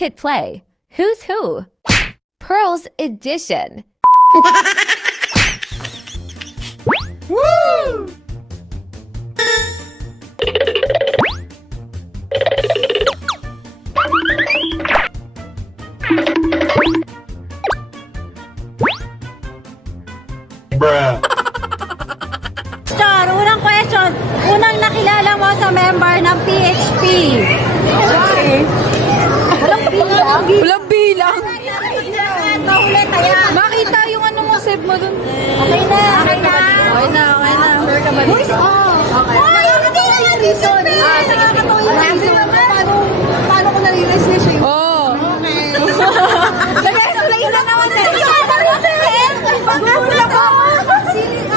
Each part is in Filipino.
hit play. Who's Who? Pearls Edition. Woo! Bruh. Star, unang question. Unang nakilala mo sa member ng PHP. Okay. Walang bilang. Walang bilang. Ulit, ayan. Makita yung ano mo, save mo dun. Okay na. Okay na. Sure ka ba dito? Okay. Reason. Sige. Paano ko na-realize na siya? Oo. Nag-explain na naman eh. Pagkasla ko.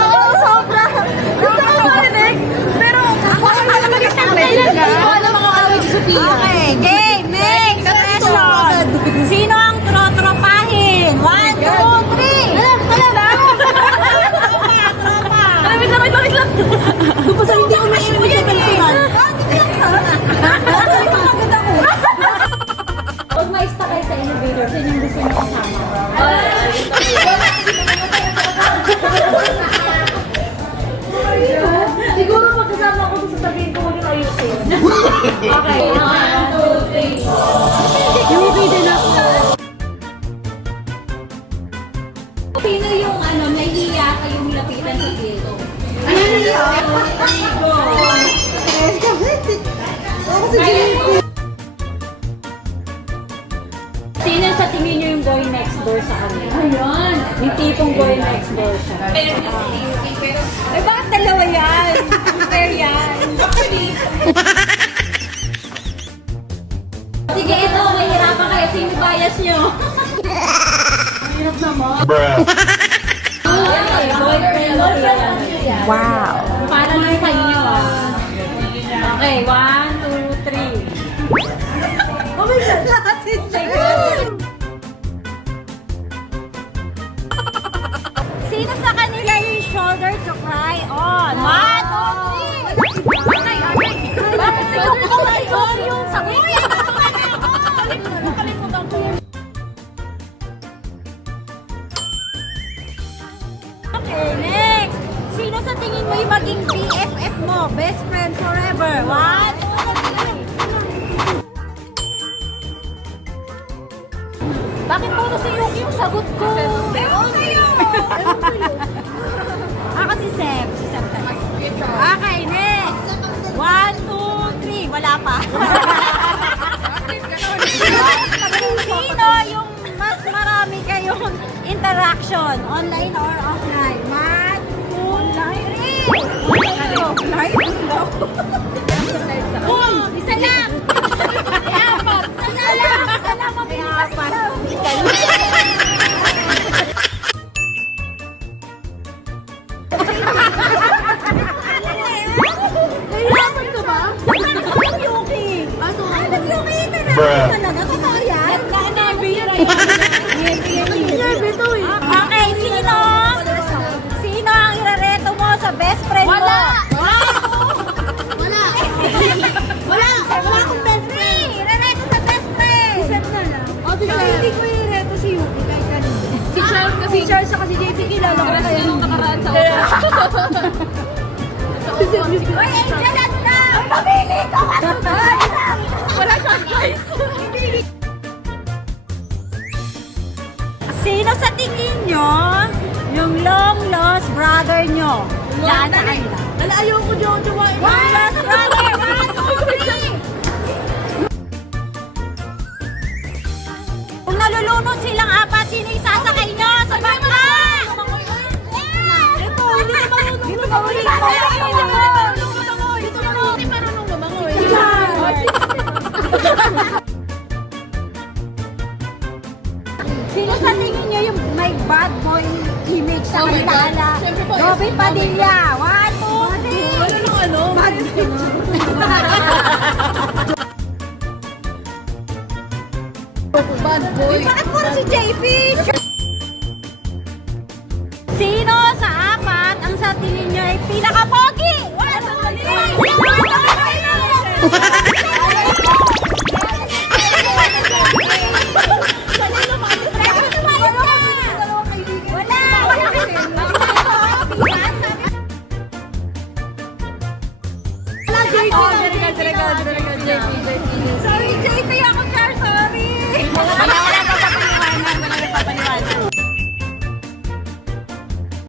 Oo, sobra. Gusto ko marinig. Pero ako alam mag-explain. Ano mga awit sa Sophia? Okay, game. Next question. Sino ang trotropahin? 1, 2, 3. Alam. Tropa. Wait lang. Doon pa sa hindi ko ma-share yung personal. Huwag ma-ista kayo sa elevator. Yun yung gusto nyo kasama. Siguro magkasama ko sa sabihin ko huwag yung ayusin. Okay. 1, 2, 3. Yung ibigay na ako. Sino yung nahihiya kayong nilapitan sa dito? Ano niya? Sino sa tingin nyo yung boy next door sa kanila? Ayun! Yung tipong boy next door siya. Eh, bakit dalawa yan? Fair yan. Sige, ito. Mahirapan kayo. Sino bias nyo? Mahirap naman. Bruh. Boyfriend. Wow. Para lang sa inyo, Okay, 1, 2, 3. Oh my God! Sino sa kanila yung shoulder to cry on? 1, 2, 3! Bakit sinukulay on yung sabi? Nakalimutan ko yun. Okay, next! Sino sa tingin mo yung maging BFF mo? Best friend forever? 1, 2, 3! Bakit puro si Yuki yung sagot ko? Ewan sa'yo! Ako si Seb. Okay, next! 1, 2, 3. Wala pa. Sino yung mas marami kayong interaction? Online or offline? 1, 2, 3. Online? Isa lang! Apat! Isa lang! Mabilis lang! Nahirapan ka ba? Nag-Yuki! Nag-Yuki ka na! Bruh. Talaga? Totoo yan? Okay, sino? Sino ang irareto mo sa best friend mo? Wala! Wala akong best friend! Irareto sa best friend! Isip na lang. Hindi ko irareto si Yuki kahit kanina. Si Charles saka si JP kilala ko kayo nung nakaraan sa Uy, Angel, ano na? Pamili ko! Wala siyang choice. Sino sa tingin nyo yung long lost brother nyo? Diyan sa kanila. Ayaw ko dyan. Long lost brother! 1, 2, 3! Kung nalulunod silang apat, sino isasakay nyo sa bangka? Ito, hindi na marunong. Dito ba ulit? Hindi marunong lumangoy. Sino sa tingin nyo yung may bad boy image sa kanila? Robin Padilla. 1, 2, 3. Bad boy. Bakit puro si JP?